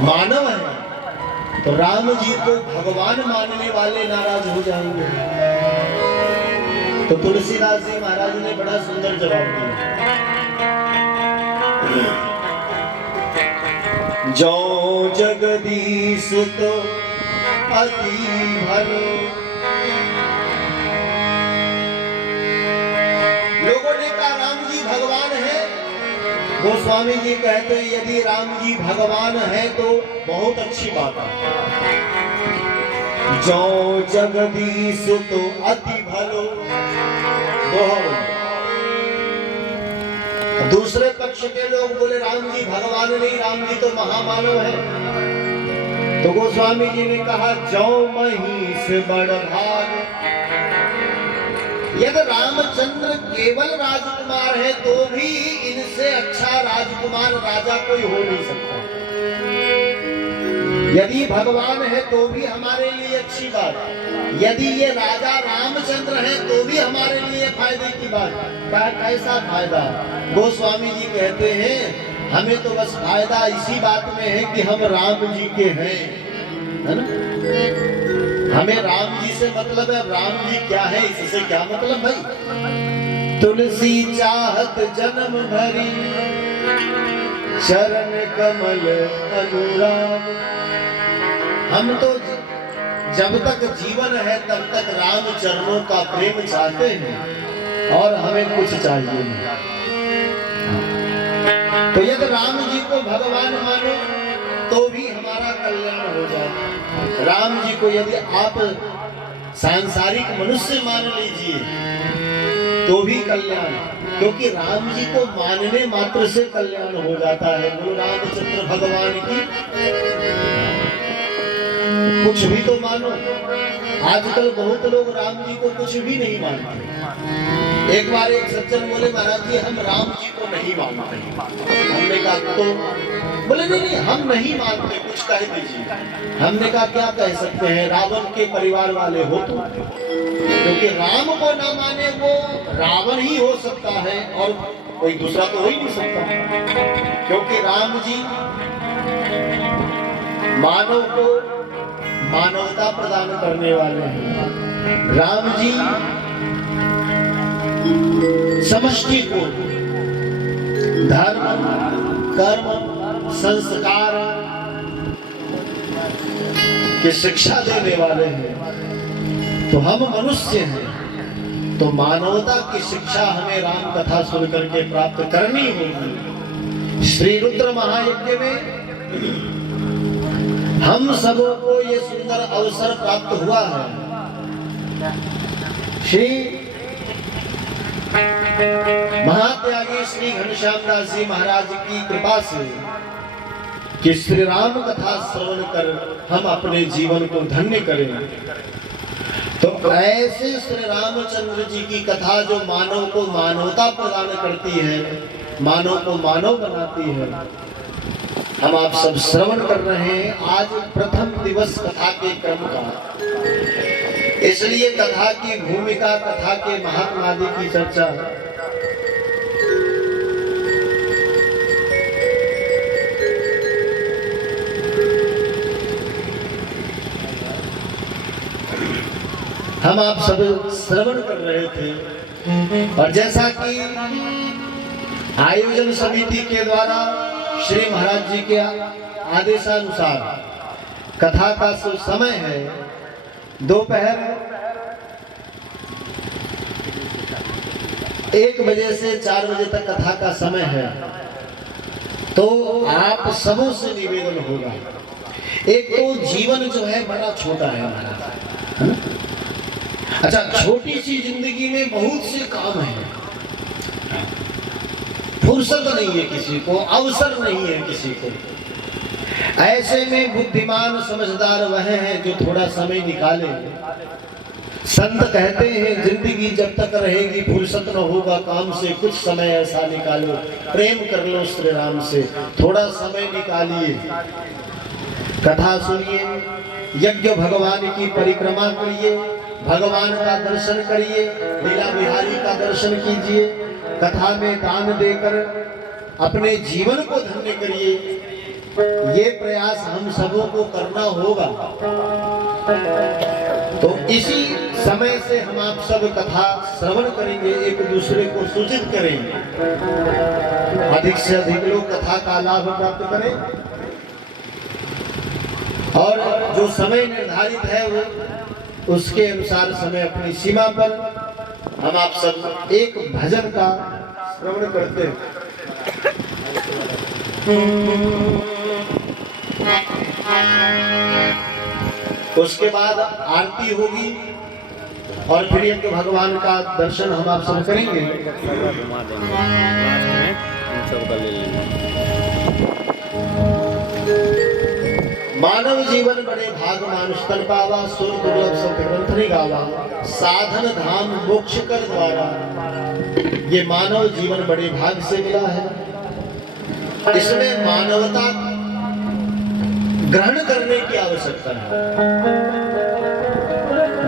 मानव है तो राम जी को भगवान मानने वाले नाराज हो जाएंगे। तो तुलसीदास जी महाराज ने बड़ा सुंदर जवाब दिया। जो जगदीश तो अति भलो। लोगों ने कहा राम जी भगवान है। गोस्वामी जी कहते हैं यदि राम जी भगवान है तो बहुत अच्छी बात है। जो जगदीश तो अति भलो। दूसरे पक्ष के लोग बोले राम जी भगवान नहीं, राम जी तो महामानव है। तो गोस्वामी जी ने कहा जो महिष बड़ भाग। यदि रामचंद्र केवल राजकुमार है तो भी इनसे अच्छा राजकुमार राजा कोई हो नहीं सकता। यदि भगवान है तो भी हमारे लिए अच्छी बात, यदि ये राजा रामचंद्र है तो भी हमारे लिए फायदे की बात। क्या कैसा फायदा? गोस्वामी जी कहते हैं हमें तो बस फायदा इसी बात में है कि हम राम जी के हैं, है ना। हमें राम जी से मतलब है। राम जी क्या है इससे क्या मतलब भाई? तुलसी चाहत जन्म भरी चरण कमल अनुराग। हम तो जब तक जीवन है तब तक राम चरणों का प्रेम चाहते हैं और हमें कुछ चाहिए नहीं। तो यदि राम जी को भगवान मानो तो भी हमारा कल्याण हो जाए। राम जी को यदि आप सांसारिक मनुष्य मान लीजिए तो भी कल्याण, क्योंकि राम जी को मानने मात्र से कल्याण हो जाता है। गुरु रामचंद्र भगवान की कुछ भी तो मानो। आजकल बहुत लोग राम जी को कुछ भी नहीं मानते। एक बार एक सज्जन बोले महाराज जी हम राम जी को नहीं मानते। हमने कहा तो बोले नहीं हम नहीं मानते, कुछ कह दीजिए। हमने कहा क्या कह सकते हैं? रावण के परिवार वाले हो तुम, क्योंकि राम को ना माने वो रावण ही हो सकता है और कोई दूसरा तो हो ही नहीं सकता। क्योंकि राम जी मानव को मानवता प्रदान करने वाले हैं। राम जी समष्टि को धर्म कर्म संस्कार की शिक्षा देने वाले हैं। तो हम मनुष्य हैं तो मानवता की शिक्षा हमें राम कथा सुन करके प्राप्त करनी होगी। श्री रुद्र महायज्ञ में हम सबों को ये सुंदर अवसर प्राप्त हुआ है। श्री महात्यागी श्री घनश्याम दास जी महाराज की कृपा से कि श्री राम कथा श्रवण कर हम अपने जीवन को धन्य करें। तो ऐसे श्री रामचंद्र जी की कथा जो मानव को मानवता प्रदान करती है, मानव को मानव बनाती है, हम आप सब श्रवण कर रहे हैं। आज प्रथम दिवस कथा के क्रम का, इसलिए कथा की भूमिका, कथा के महात्मा आदि की चर्चा हम आप सब श्रवण कर रहे थे। और जैसा कि आयोजन समिति के द्वारा श्री महाराज जी के आदेशानुसार कथा का समय है दोपहर 1 बजे से 4 बजे तक कथा का समय है। तो आप सबों से निवेदन होगा, एक तो जीवन जो है बड़ा छोटा है हमारा, है ना? अच्छा, छोटी सी जिंदगी में बहुत से काम है, फुर्सत नहीं है किसी को, अवसर नहीं है किसी को। ऐसे में बुद्धिमान समझदार वह है जो थोड़ा समय निकाले। संत कहते हैं जिंदगी जब तक रहेगी फुर्सत न होगा काम से, कुछ समय ऐसा निकालो, प्रेम कर लो श्री राम से, थोड़ा समय निकालिए, कथा सुनिए, यज्ञ भगवान की परिक्रमा करिए, भगवान का दर्शन करिए, लीला बिहारी का दर्शन कीजिए, कथा में दान देकर अपने जीवन को धन्य करिए। ये प्रयास हम सबों को करना होगा। तो इसी समय से हम आप सब कथा श्रवण करेंगे, एक दूसरे को सूचित करेंगे, अधिक से अधिक लोग कथा का लाभ प्राप्त करें। और जो समय निर्धारित है वो उसके अनुसार समय अपनी सीमा पर हम आप सब एक भजन का श्रवण करते हैं। उसके बाद आरती होगी और फिर एक भगवान का दर्शन हम आप सब करेंगे। मानव जीवन बड़े भाग मानुष तन पावा, सुर दुर्लभ सत्य ग्रंथ नहीं गावा, साधन धाम मोक्ष कर द्वारा। ये मानव जीवन बड़े भाग से मिला है। इसमें मानवता ग्रहण करने की आवश्यकता है।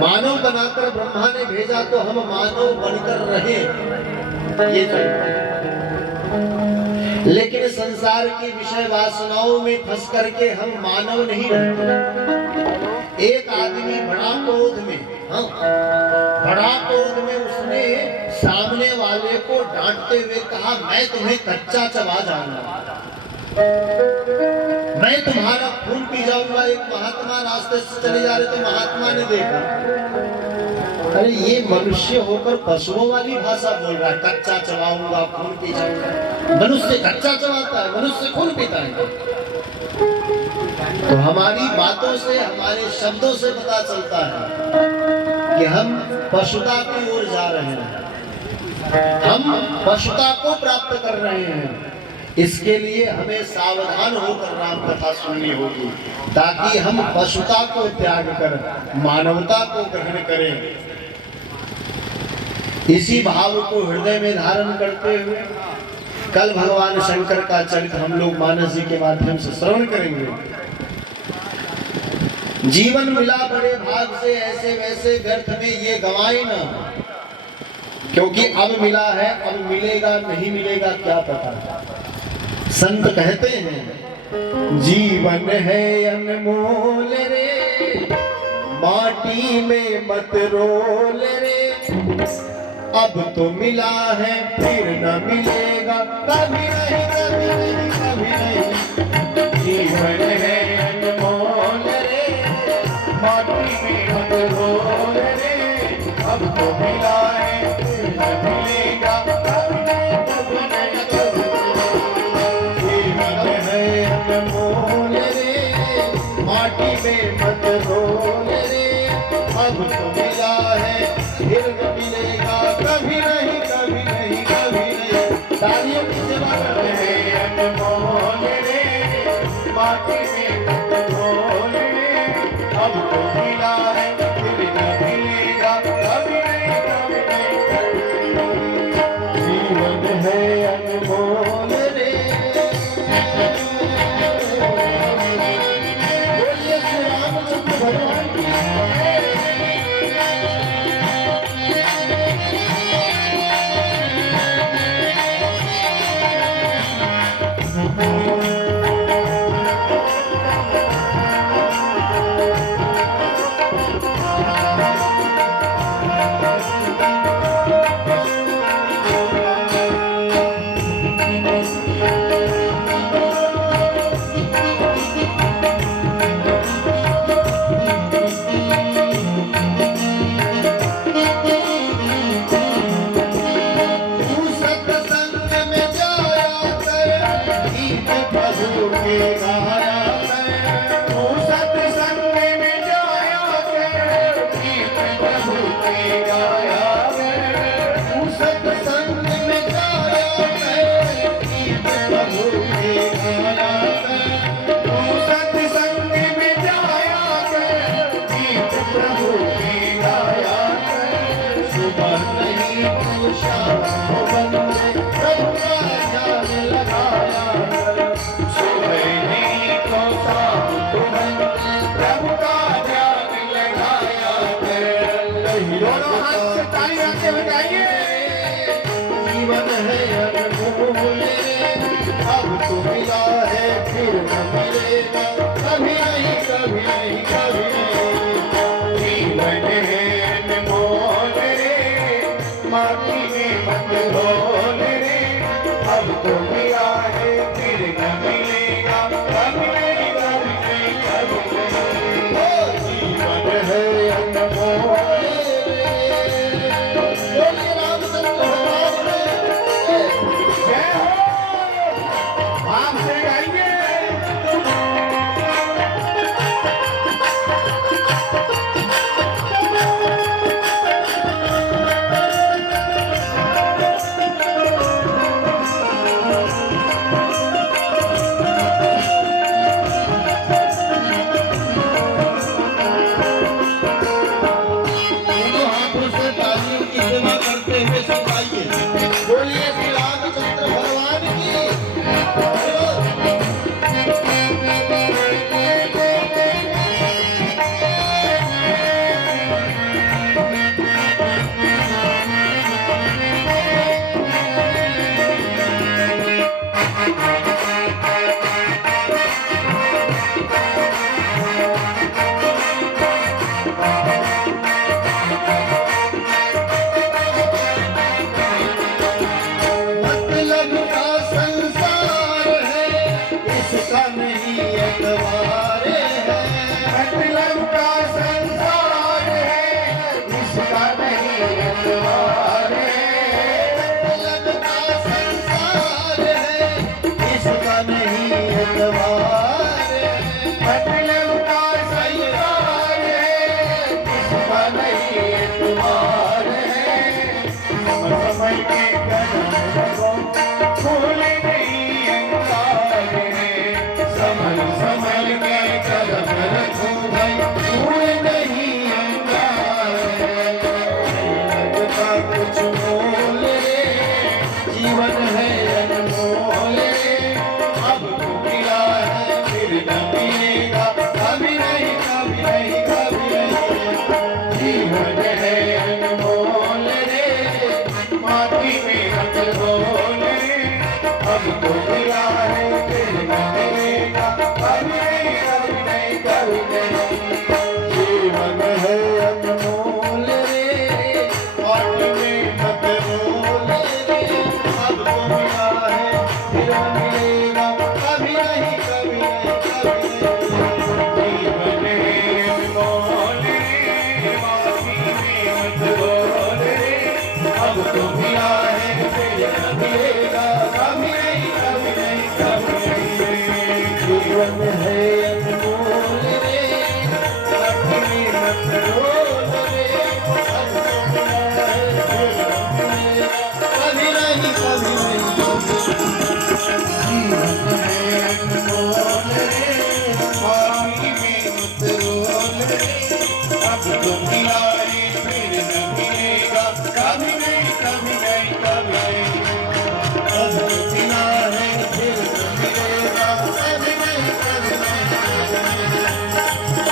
मानव बनाकर ब्रह्मा ने भेजा तो हम मानव बनकर रहे, ये चाहिए। लेकिन संसार की विषय वासनाओं में फंस करके हम मानव नहीं रहते। एक आदमी बड़ा क्रोध में, हाँ, बड़ा क्रोध में उसने सामने वाले को डांटते हुए कहा, मैं तुम्हें कच्चा चबा जाऊंगा, मैं तुम्हारा खून पी जाऊंगा। एक महात्मा रास्ते से चले जा रहे थे, महात्मा ने देखा, अरे ये मनुष्य होकर पशुओं वाली भाषा बोल रहा है, कच्चा चबाऊंगा, खून पी जाऊंगा। मनुष्य कच्चा चबाता है, मनुष्य खून पीता है। तो हमारी बातों से, हमारे शब्दों से पता चलता है कि हम पशुता की ओर जा रहे हैं, हम पशुता को प्राप्त कर रहे हैं। इसके लिए हमें सावधान होकर राम कथा सुननी होगी, ताकि हम पशुता को त्याग कर मानवता को ग्रहण करें। इसी भाव को हृदय में धारण करते हुए कल भगवान शंकर का चरित्र हम लोग मानस जी के माध्यम से श्रवण करेंगे। जीवन मिला बड़े भाग से, ऐसे वैसे व्यर्थ में ये गवाए ना, क्योंकि अब मिला है, अब मिलेगा नहीं मिलेगा क्या पता। संत कहते हैं जीवन है अनमोल रे, माटी में मत रोल रे, अब तो मिला है फिर न मिलेगा, कभी नहीं कभी नहीं कभी नहीं। जीवन है अनमोल रे, माटी में मत रोल रे, अब तो मिला है फिर न मिलेगा, कभी नहीं कभी नहीं कभी मोल रे, माटी में मत रोल रे, अब तो मिला है फिर न मिलेगा, कभी नहीं कभी नहीं कभी नहीं। तालियों की सेवा करते हैं। अनमोल रे, माटी में मत रोल रे, अब तो मिला है फिर न मिलेगा, कभी नहीं कभी नहीं। जीवन है अनमोल रे। मिलेगा, कभी नहीं, कभी नहीं, कभी नहीं। जीवन है अनमोल रे, माटी में मत घोल रे, अब तो मिला है फिर न मिलेगा, कभी नहीं, कभी नहीं, कभी नहीं। जीवन है अनमोल बोलिए रामचंद्र भगवान की जय हो। आपसे गाइए। दोनों हाथों से तालियों की सेवा करते हुए सुनाइए। बोलिए श्री रामचंद्र भगवान की। मतलब का संसार है, इसका नहीं एतबार है। मतलब का संसार है, इसका नहीं एतबार है। मतलब का संसार है, इसका नहीं एतबार है। मतलब का संसार है, इसका नहीं एतबार है। समय के कदम रखो, फूल नहीं अंगार है। संभल के कदम रखो भाई, फूल नहीं अंगार है। लगता कुछ मोल रे, जीवन है अनमोल रे। अब तो मिला है फिर न मिलेगा, कभी नहीं, कभी नहीं, कभी नहीं। जीवन है अनमोल रे, माटी में मत घोल रे, अब तो मिला है फिर न मिलेगा, कभी नहीं, कभी नहीं, कभी नहीं। जीवन है अनमोल रे, माटी में मत रोल रे। अब तो मिला है फिर न मिलेगा, कभी नहीं, कभी नहीं, कभी नहीं। जीवन है अनमोल रे, माटी में मत घोल रे, अब तो मिला है फिर न मिलेगा, कभी नहीं, कभी नहीं, कभी नहीं। जीवन है अनमोल रे, माटी में मत रोल रे। अब तो मिला है फिर न मिलेगा, कभी नहीं, कभी नहीं, कभी नहीं। जीवन है अनमोल रे, माटी में मत घोल रे, अब तो मिला है फिर न मिलेगा, कभी नहीं, कभी नहीं, कभी नहीं। अब तो मिला है फिर न मिलेगा, कभी नहीं, कभी नहीं।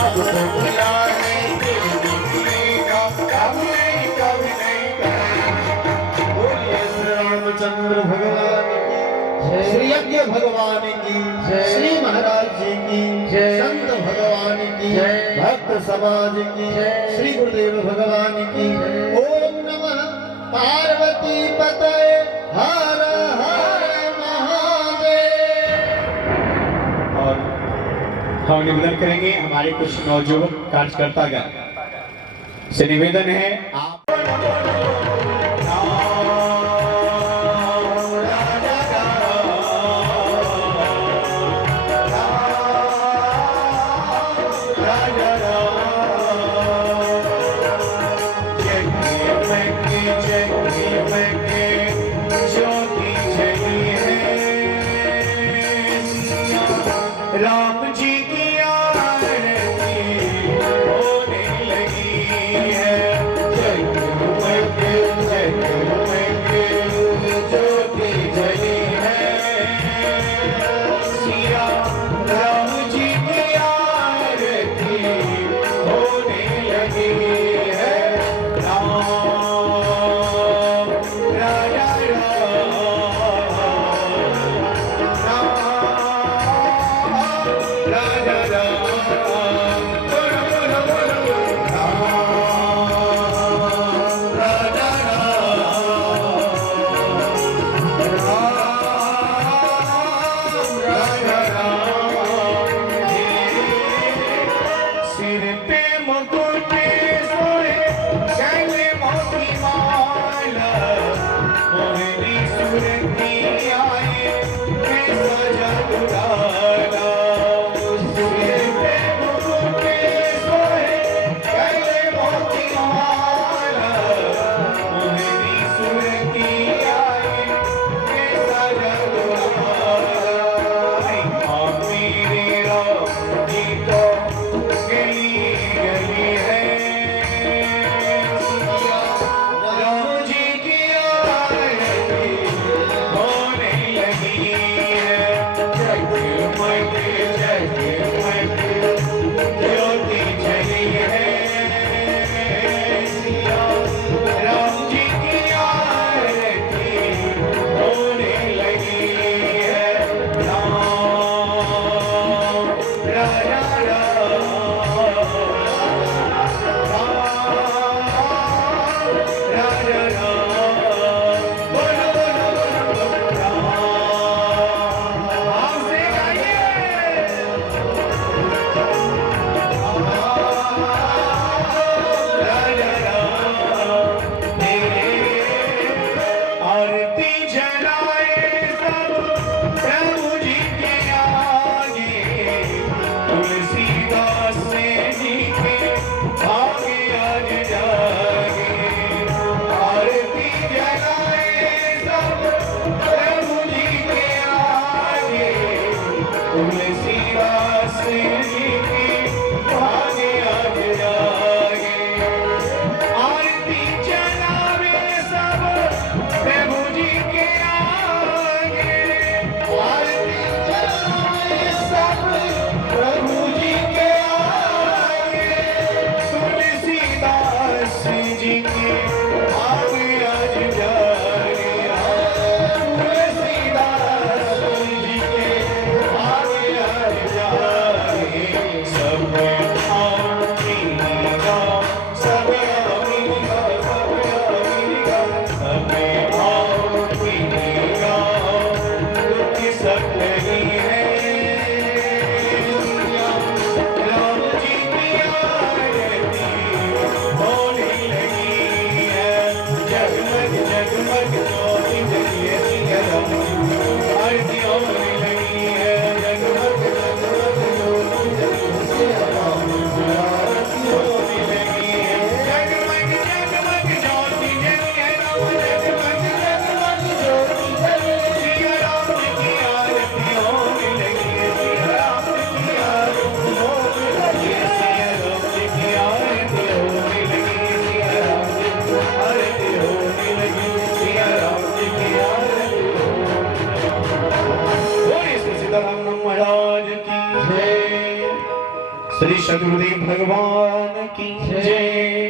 अब तो मिला है फिर न मिलेगा, कभी नहीं, कभी नहीं, कभी नहीं। बोलिए श्री रामचंद्र भगवान की जय। श्री यज्ञ भगवान की जय। श्री महाराज जी की जय। संत भगवान की जय। भक्त समाज की जय। श्री गुरुदेव भगवान की जय। ओम नमः पार्वती पतये हर हर महादेव। और हम निवेदन करेंगे हमारे कुछ नौजवान कार्यकर्तागण से निवेदन है आप राम जी की आरती होने लगी है। जय ज्योति जली है। सिया राम जी की आरती होने लगी है। राम राजा राम राजा राम बोलो बोलो बोलो राम राजा सिर पे मुकुट सोहे गले मोती माला मोहनी सुरती आए कैसा जगुराला सिर पे मुकुट सोहे गले मोती माला मोहनी सुरती आए कैसा जगुराला मेरे राम जी तो गली गली है राम जी की आरती होने लगी है जगमग जगमग ज्योति जली है राम जी की आरती होने लगी है राम राजा आरती जलाए सब प्रभु जी के आगे तुलसीदास जी के आगे आज जागे आरती जलाए सब प्रभु जी के आगे तुलसीदास जी के आगे आज जागे आरती जलावे सब प्रभु जी के आगे आरती जलावे सब प्रभु जी के आगे तुलसीदास जी के आगे आज जागे तुलसीदास जी के आगे आज जागे सब आरती गा सब आरती गा सब आरती गा सब आरती गा दुख सब नहीं है राम जी की आरती होने लगी है जगमग जगमग ज्योति जली है राम आरती होने लगी है जगमग जगमग ज्योति जली है राम आरती होने लगी है जगमग जगमग ज्योति जली है राम जगमग जगमग ज्योति जली है राम की आरती होने लगी है राम की आरती होने लगी है राम की आरती होने लगी है राम की आरती होने लगी है राम की आरती बोलिए श्री सीताराम महाराज की जय श्री सद्गुरुदेव भगवान की जय।